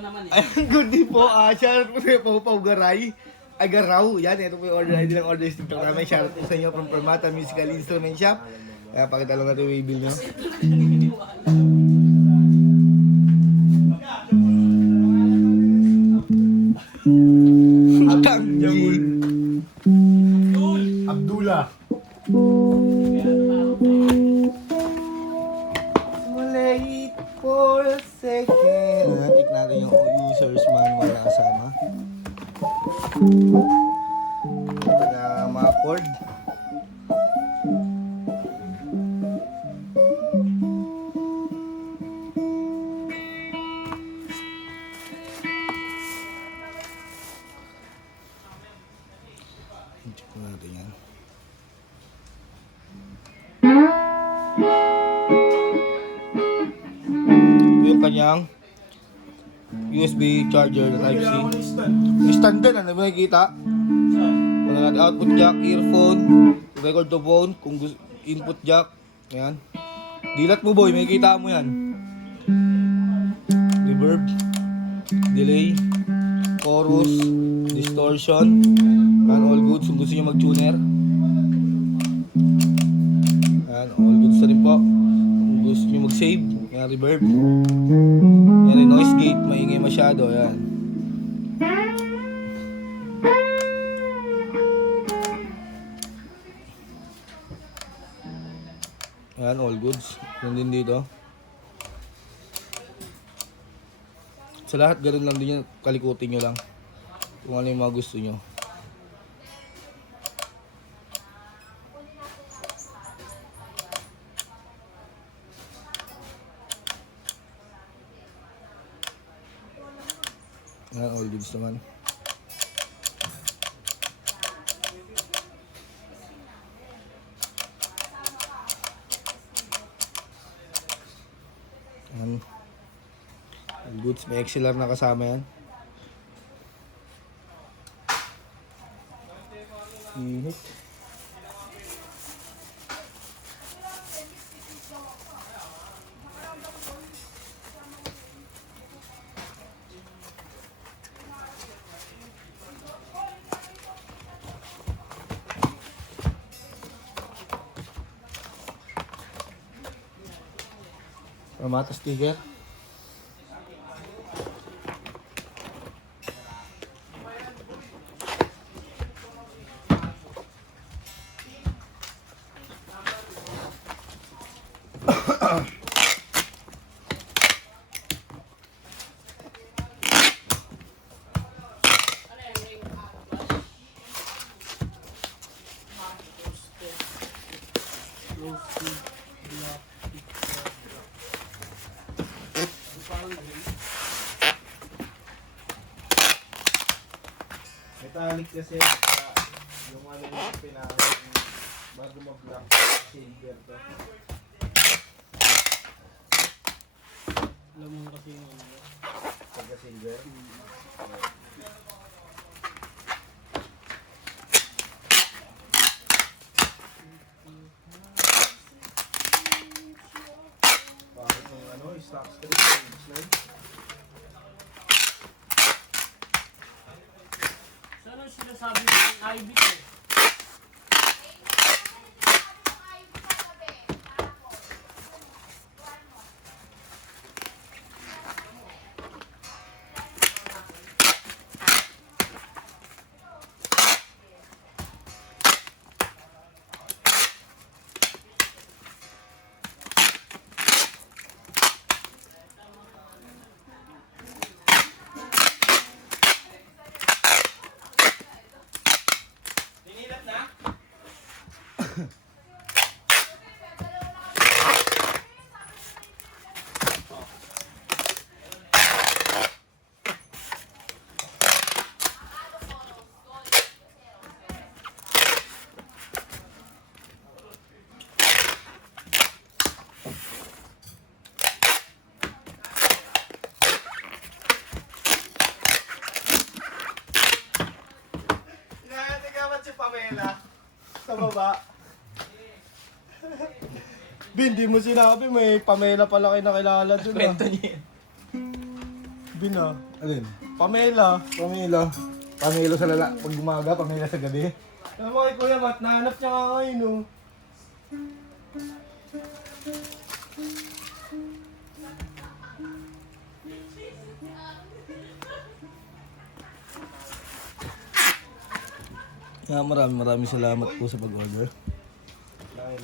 Ayun, good day po. Shoutout po sa Pau Pau Garay. Ay, Garaw. Yan, ito po yung order ID ng order is TikTok namin. Shoutout po sa inyo from Permata Musical Instrument Shop. Kaya pakita lang natin yung bill nyo. Tangji. Abdullah. Wait for a second. Natik natin yung user's manual na kasama. Ito na mga chord. Check natin yan. Ito yung kanyang USB charger na Type-C. Yung stand din, ano ba nakikita? Kung natin output jack, earphone, record to phone, kung input jack, yan. Dilat mo boy, makikita mo yan. Reverb, delay, chorus, distortion, yan, all good. Kung gusto nyo mag-tuner, yan, all good sa rin po. Kung gusto nyo mag-save, yan, reverb. Yan rin, noise gate, maingay masyado, yan. Yan, all goods. Yan din dito. Sa lahat, ganun lang din yan. Kalikutin nyo lang. Kung ano yung mga gusto nyo. Yan, all goods naman. Yan. All goods. May XLR na kasama yan. Init. Permata sticker. Metallic kasi yung ano yung pinaka bago mag-block silver to. Alam mo kasi yung pagka silver. Bakit yung ano, stock slide. Ano sinasabi ng IB ko? Pamela sa baba. Bin, di mo sinabi may Pamela pala kayo nakilala dun. Kwento niya. Bin ah. Alin? Pamela. Pamelo. Pamelo sa pag umaga, pamela sa gabi. Alam mo kay Kuya Matt, nahanap niya nga ngayon, oh. Maraming salamat po sa pag-order. Dahil